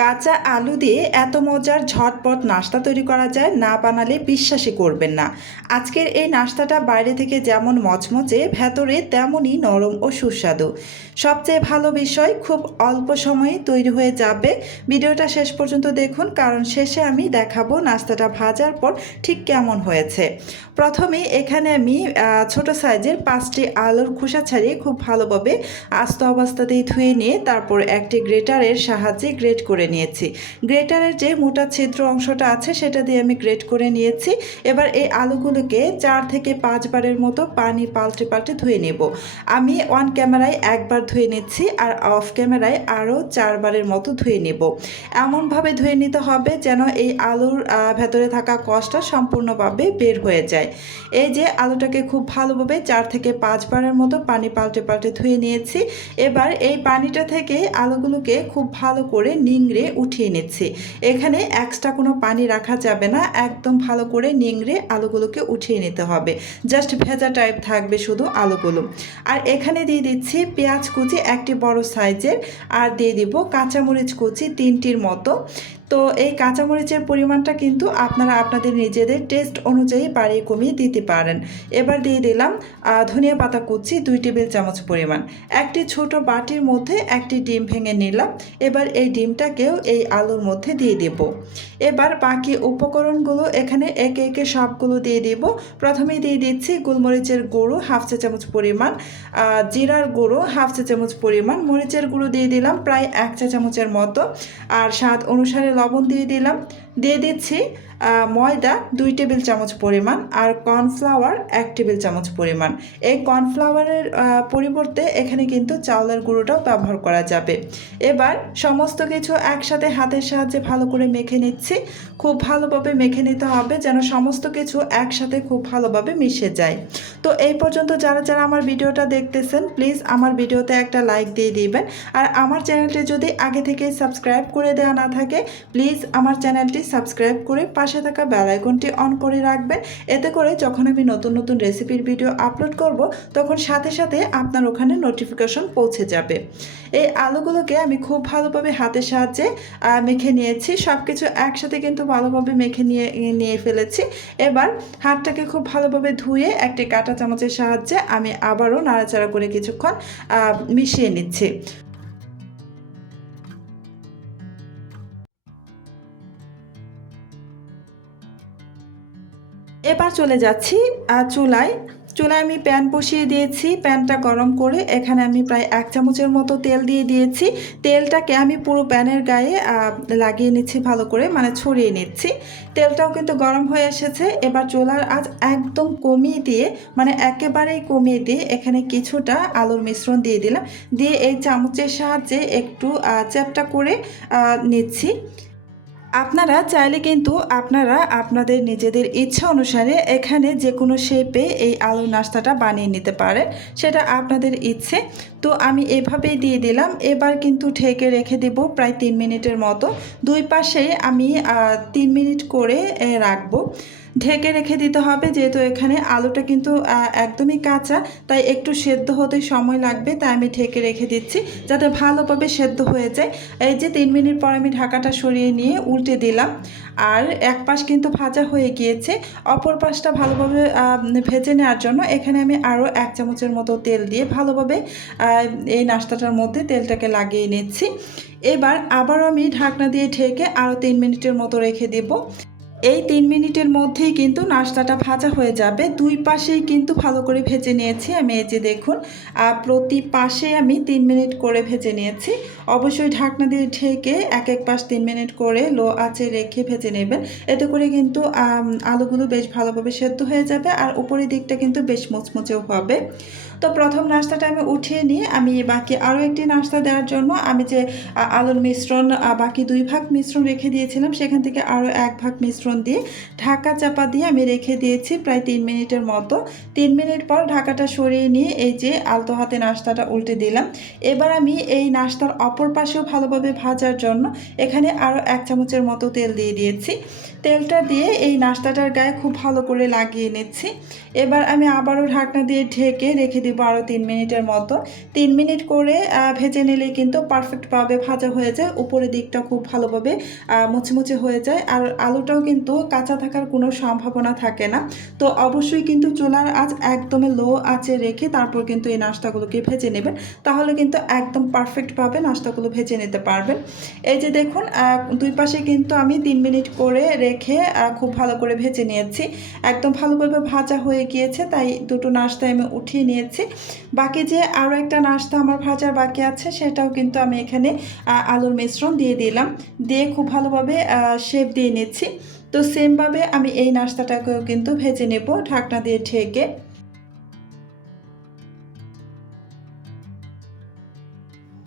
কাঁচা আলু দিয়ে এত মজার ঝটপট নাস্তা তৈরি করা যায়, না বানালে বিশ্বাসই করবেন না। আজকের এই নাস্তাটা বাইরে থেকে যেমন মচমচে, ভেতরে তেমনই নরম ও সুস্বাদু। সবচেয়ে ভালো বিষয়, খুব অল্প সময়ে তৈরি হয়ে যাবে। ভিডিওটা শেষ পর্যন্ত দেখুন, কারণ শেষে আমি দেখাবো নাস্তাটা ভাজার পর ঠিক কেমন হয়েছে। প্রথমে এখানে আমি ছোট সাইজের 5টি আলুর খোসা ছাড়িয়ে খুব ভালোভাবে আস্ত অবস্থাতেই ধুয়ে নিয়ে তারপর একটি গ্রেটারের সাহায্যে গ্রেট করে নিয়েছি। গ্রেটারের যে মোটা ছিদ্র অংশটা আছে সেটা দিয়ে আমি গ্রেট করে নিয়েছি। এবার এই আলুগুলোকে 4 থেকে 5 বারের মতো পানি পাল্টে পাল্টে ধুয়ে নেব। আমি অন ক্যামেরায় একবার ধুয়ে নিচ্ছি, আর অফ ক্যামেরায় আরও 4 বারের মতো ধুয়ে নেব। এমনভাবে ধুয়ে নিতে হবে যেন এই আলুর ভেতরে থাকা কষটা সম্পূর্ণভাবে বের হয়ে যায়। এই যে আলুটাকে খুব ভালোভাবে 4 থেকে 5 বারের মতো পানি পাল্টে পাল্টে ধুয়ে নিয়েছি। এবার এই পানিটা থেকে আলুগুলোকে খুব ভালো করে নিংড়ে উঠিয়ে নিচ্ছি। এখানে এক্সট্রা কোনো পানি রাখা যাবে না, একদম ভালো করে নিংড়ে আলুগুলোকে উঠিয়ে নিতে হবে। জাস্ট ভেজা টাইপ থাকবে শুধু আলুগুলো। আর এখানে দিয়ে দিচ্ছি পেঁয়াজ কুচি একটি বড় সাইজের, আর দিয়ে দিব কাঁচামরিচ কুচি 3টির মতো। তো এই কাঁচামরিচের পরিমাণটা কিন্তু আপনারা আপনাদের নিজেদের টেস্ট অনুযায়ী বাড়িয়ে কমিয়ে দিতে পারেন। এবার দিয়ে দিলাম ধনিয়া পাতা কুচি 2 টেবিল চামচ পরিমাণ। একটি ছোট বাটির মধ্যে একটি ডিম ভেঙে নিলাম। এবার এই ডিমটাকেও এই আলুর মধ্যে দিয়ে দেব। এবার বাকি উপকরণগুলো এখানে একে একে সবগুলো দিয়ে দিব। প্রথমেই দিয়ে দিচ্ছি গোলমরিচের গুঁড়ো 1/2 চা চামচ পরিমাণ, জিরার গুঁড়ো 1/2 চা চামচ পরিমাণ, মরিচের গুঁড়ো দিয়ে দিলাম প্রায় 1 চা চামচের মতো, আর স্বাদ অনুসারে লবণ দিয়ে দিলাম। দিয়ে দিচ্ছি ময়দা 2 টেবিল চামচ পরিমাণ, আর কর্নফ্লাওয়ার 1 টেবিল চামচ পরিমাণ। এই কর্নফ্লাওয়ারের পরিবর্তে এখানে কিন্তু চাউলের গুঁড়োটাও ব্যবহার করা যাবে। এবার সমস্ত কিছু একসাথে হাতের সাহায্যে ভালো করে মেখে নিচ্ছি। খুব ভালোভাবে মেখে নিতে হবে যেন সমস্ত কিছু একসাথে খুব ভালোভাবে মিশে যায়। তো এই পর্যন্ত যারা যারা আমার ভিডিওটা দেখতেছেন, প্লিজ আমার ভিডিওতে একটা লাইক দিয়ে দিবেন। আর আমার চ্যানেলটি যদি আগে থেকেই সাবস্ক্রাইব করে দেওয়া না থাকে, প্লিজ আমার চ্যানেলটি সাবস্ক্রাইব করে পাশে থাকা বেল আইকনটি অন করে রাখবেন। এতে করে যখন আমি নতুন নতুন রেসিপির ভিডিও আপলোড করব, তখন সাথে সাথে আপনার ওখানে নোটিফিকেশন পৌঁছে যাবে। এই আলুগুলোকে আমি খুব ভালোভাবে হাতের সাহায্যে মেখে নিয়েছি। সব কিছু একসাথে কিন্তু ভালোভাবে মেখে নিয়ে ফেলেছি। এবার হাতটাকে খুব ভালোভাবে ধুয়ে একটি কাঁটা চামচের সাহায্যে আমি আবারও নাড়াচাড়া করে কিছুক্ষণ মিশিয়ে নিচ্ছি। এবার চলে যাচ্ছি চুলায়। আমি প্যান বসিয়ে দিয়েছি। প্যানটা গরম করে এখানে আমি প্রায় 1 চামচের মতো তেল দিয়ে দিয়েছি। তেলটাকে আমি পুরো প্যানের গায়ে লাগিয়ে নিচ্ছি, ভালো করে মানে ছড়িয়ে নিচ্ছি। তেলটাও কিন্তু গরম হয়ে এসেছে। এবার চুলার আঁচ একদম কমিয়ে দিয়ে, মানে একেবারেই কমিয়ে দিয়ে এখানে কিছুটা আলুর মিশ্রণ দিয়ে দিলাম। দিয়ে এই চামচের সাহায্যে একটু চ্যাপটা করে নিচ্ছি। আপনারা চাইলে কিন্তু আপনাদের নিজেদের ইচ্ছা অনুসারে এখানে যে কোনো শেপে এই আলুর নাস্তাটা বানিয়ে নিতে পারেন, সেটা আপনাদের ইচ্ছে। তো আমি এভাবেই দিয়ে দিলাম। এবার কিন্তু ঢেকে রেখে দেব প্রায় 3 মিনিটের মতো। দুই পাশে আমি 3 মিনিট করে রাখবো। ঢেকে রেখে দিতে হবে, যেহেতু এখানে আলুটা কিন্তু একদমই কাঁচা, তাই একটু সেদ্ধ হতে সময় লাগবে। তাই আমি ঢেকে রেখে দিচ্ছি যাতে ভালোভাবে সেদ্ধ হয়ে যায়। এই যে 3 মিনিট পর আমি ঢাকাটা সরিয়ে নিয়ে উল্টে দিলাম, আর এক পাশ কিন্তু ভাজা হয়ে গিয়েছে। অপর পাশটা ভালোভাবে ভেজে নেওয়ার জন্য এখানে আমি আরও 1 চামচের মতো তেল দিয়ে ভালোভাবে এই নাস্তাটার মধ্যে তেলটাকে লাগিয়ে নিচ্ছি। এবার আবারও আমি ঢাকনা দিয়ে ঢেকে আরও 3 মিনিটের মতো রেখে দেব। এই 3 মিনিটের মধ্যেই কিন্তু নাস্তাটা ভাজা হয়ে যাবে। দুই পাশেই কিন্তু ভালো করে ভেজে নিয়েছি আমি। এই যে দেখুন, প্রতি পাশে আমি 3 মিনিট করে ভেজে নিয়েছি। অবশ্যই ঢাকনা দিয়ে ঢেকে এক পাশ 3 মিনিট করে লো আঁচে রেখে ভেজে নেবেন। এতে করে কিন্তু আলুগুলো বেশ ভালোভাবে সেদ্ধ হয়ে যাবে, আর উপরের দিকটা কিন্তু বেশ মুচমুচেও হবে। তো প্রথম নাস্তাটা আমি উঠিয়ে নিয়ে আমি বাকি আরও একটি নাস্তা দেওয়ার জন্য আমি যে আলুর মিশ্রণ বাকি 2 ভাগ মিশ্রণ রেখে দিয়েছিলাম, সেখান থেকে আরও 1 ভাগ মিশ্রণ দিয়ে ঢাকা চাপা দিয়ে আমি রেখে দিয়েছি প্রায় 3 মিনিটের মতো। 3 মিনিট পর ঢাকাটা সরিয়ে নিয়ে এই যে আলতো হাতে নাস্তাটা উল্টে দিলাম। এবার আমি এই নাস্তার অপর পাশেও ভালোভাবে ভাজার জন্য এখানে আরও 1 চামচের মতো তেল দিয়ে দিয়েছি। তেলটা দিয়ে এই নাস্তাটার গায়ে খুব ভালো করে লাগিয়ে নিচ্ছি। এবার আমি আবারও ঢাকনা দিয়ে ঢেকে রেখে দিব আরও 3 মিনিটের মতো। 3 মিনিট করে ভেজে নিলে কিন্তু পারফেক্টভাবে ভাজা হয়ে যায়, উপরের দিকটা খুব ভালোভাবে মুচমুচে হয়ে যায়, আর আলুটাও কিন্তু কাঁচা থাকার কোনো সম্ভাবনা থাকে না। তো অবশ্যই কিন্তু চুলার আঁচ একদমই লো আঁচে রেখে তারপর কিন্তু এই নাস্তাগুলোকে ভেজে নেবেন, তাহলে কিন্তু একদম পারফেক্টভাবে নাস্তাগুলো ভেজে নিতে পারবেন। এই যে দেখুন, দুই পাশে কিন্তু আমি 3 মিনিট করে রেখে খুব ভালো করে ভেজে নিয়েছি। একদম ভালোভাবে ভাজা হয়ে গিয়েছে, তাই দুটো নাস্তায় আমি উঠিয়ে নিয়েছি। বাকি যে আরও একটা নাস্তা আমার ভাজার বাকি আছে, সেটাও কিন্তু আমি এখানে আলুর মিশ্রণ দিয়ে দিলাম, দিয়ে খুব ভালোভাবে শেপ দিয়ে নিচ্ছি। তো সেমভাবে আমি এই নাস্তাটাকেও কিন্তু ভেজে নেব ঢাকনা দিয়ে ঢেকে।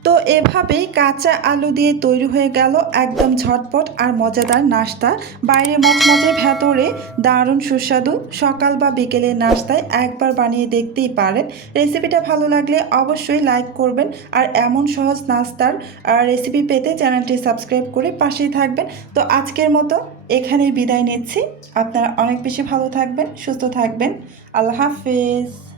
তো এভাবেই কাঁচা আলু দিয়ে তৈরি হয়ে গেল একদম ঝটপট আর মজাদার নাস্তা। বাইরে মচমচে, ভেতরে দারুণ সুস্বাদু। সকাল বা বিকেলের নাস্তায় একবার বানিয়ে দেখতেই পারেন। রেসিপিটা ভালো লাগলে অবশ্যই লাইক করবেন, আর এমন সহজ নাস্তার রেসিপি পেতে চ্যানেলটি সাবস্ক্রাইব করে পাশেই থাকবেন। তো আজকের মতো এখানেই বিদায় নিচ্ছি। আপনারা অনেক বেশি ভালো থাকবেন, সুস্থ থাকবেন। আল্লাহ হাফেজ।